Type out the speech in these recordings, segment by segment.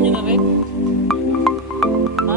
nyo na rin? Ha?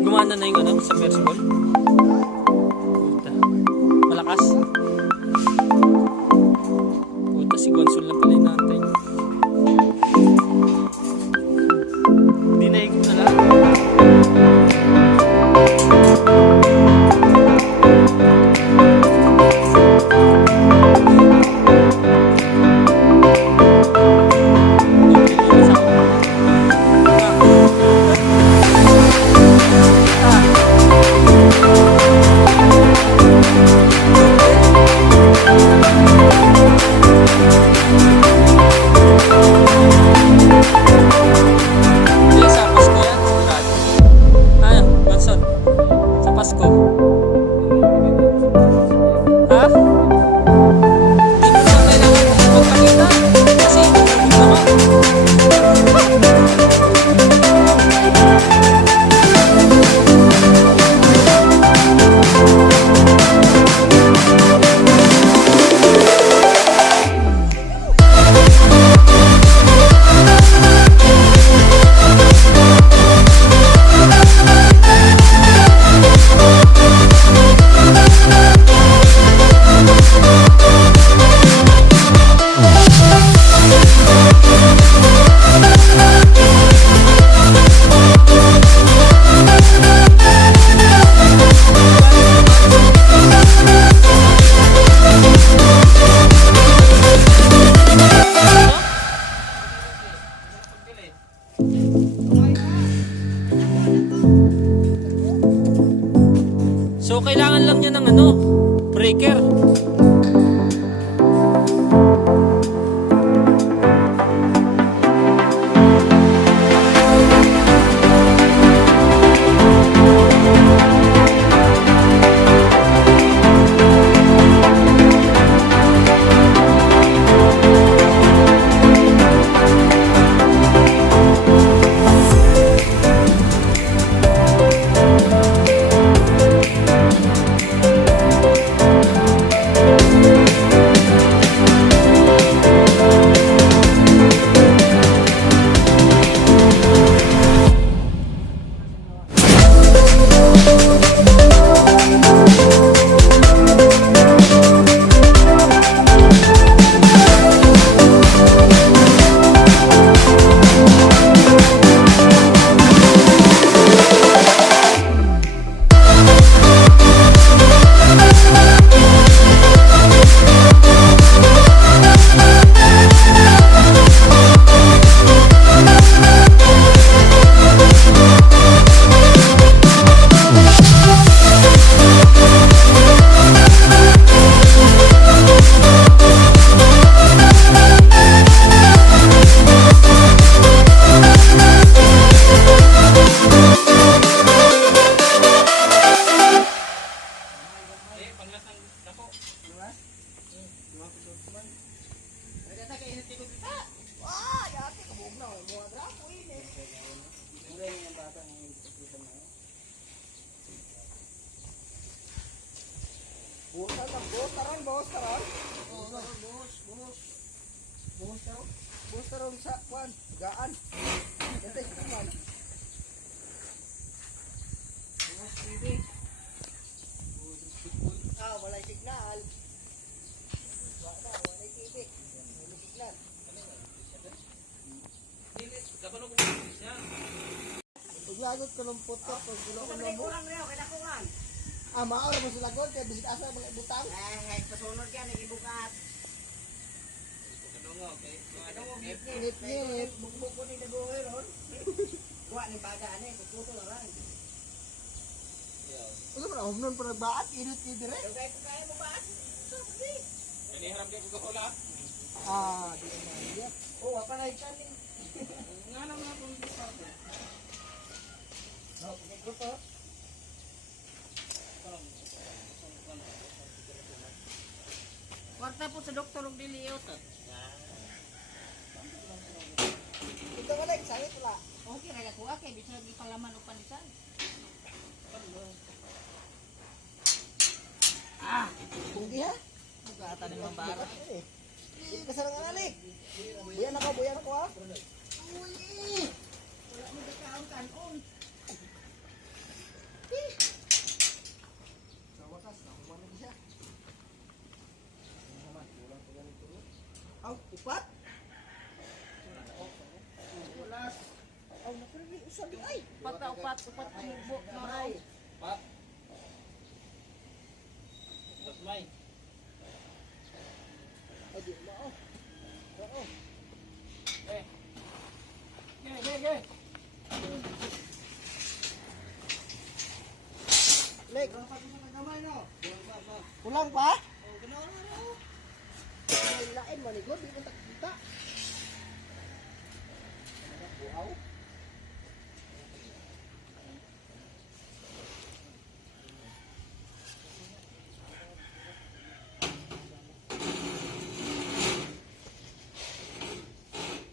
Gumana na yung ano, sa first ball. Puta. Malakas. Puta, si Gonsul lang pala yung naantay. Hindi naikot na lahat. So, kailangan lang niya ng ano, breaker. Buhos taron sa kwan, gaan. Dito kwan. Buhos TV. Wala signal. Wala TV. Wala signal. Paglagot ko ng putok, pag gulo ko ng buhos. Maor mo sa lagot, kaya bisit asa mga butang. Pasunod yan, ibukat. Ngit-ngit. Bukbuk ko ni Dagoy ron. Kuha ni baga, kukuto na lang. Ano ba, humnon pa nagbaat, init ni dire? Kaya mo ba? Iniharap kayo ko wala. Di naman yan. Wapa na ikan ni. Nga naman ako yung discount. Ito to. Kwarta po sa doktor og dili to. Ito ka lang, sangit wala. Okay ra ko kay bisag gipalaman og panisan. Punggi ha? Bugata ni mambara. Hindi ka sarang analik. Buyan ako ha. Uy! Wala mo dikaon kanon. Sa wakas, nakuha na siya. Aw, upat? Ulas. Aw, nakalagi. Usabi ay. Upat ang bubo na raw. Pat. Tatmay. Ay, di mo. Oo. Eh. Ge. Leg. Kulang pa? Ay, lain maligod. Di mo takita. Wow.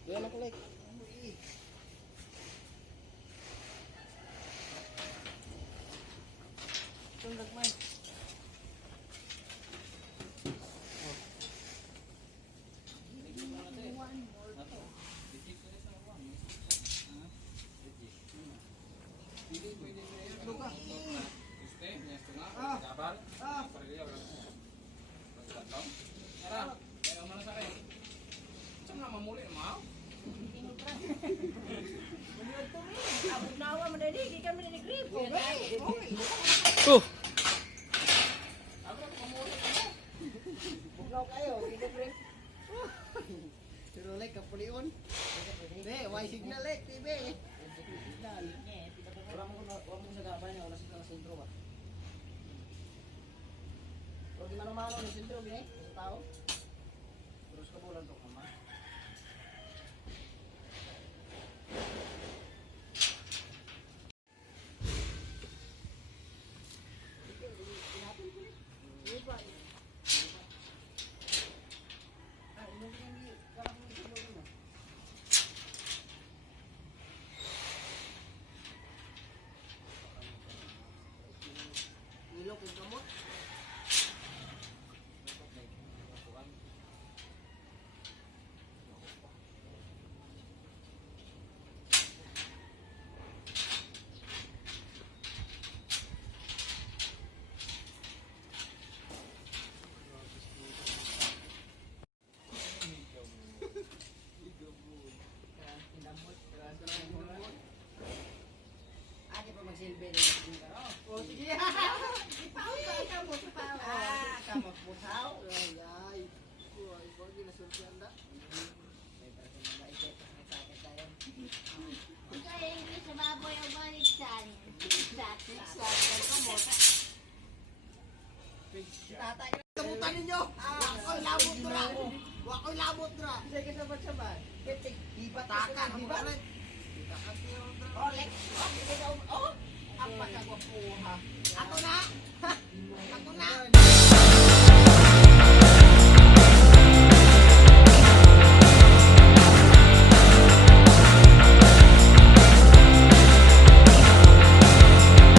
Yan ako, Leg. Tundag man. Abot nawa man dali, di kami ni grip. Oh. Bugnaw kayo, hindi grip. Pero Leg, kapulion. Be, why signal Leg, TV. Signal. Wala mo sa gabay niya, wala sa sentro ba? Pag manong-mano ni sentro bini, sa tao. Terus ka bulan to kama. Ilok yung gamot. Ate pa magsilbi din yung karo. O sige. Ipaw ka, ikaw mo sa pao. Kapagputaw. Ay, ay. Kuha, ikaw ginasultihan na. May parang mabait sa sakit tayo. Ito ay English sa baboy o baliksan. Zigzag. Zigzag, ang kamot. Si tatay. Tamutan ninyo. Wako'y labot dra. Wako'y labot dra. Sige sabat-sabat. Ketik. Takan, Di di ba? ba? Takan siya dra. Oh, Lex. Oh, sige daw. Oh, ang pagkagwapuha. Ako na.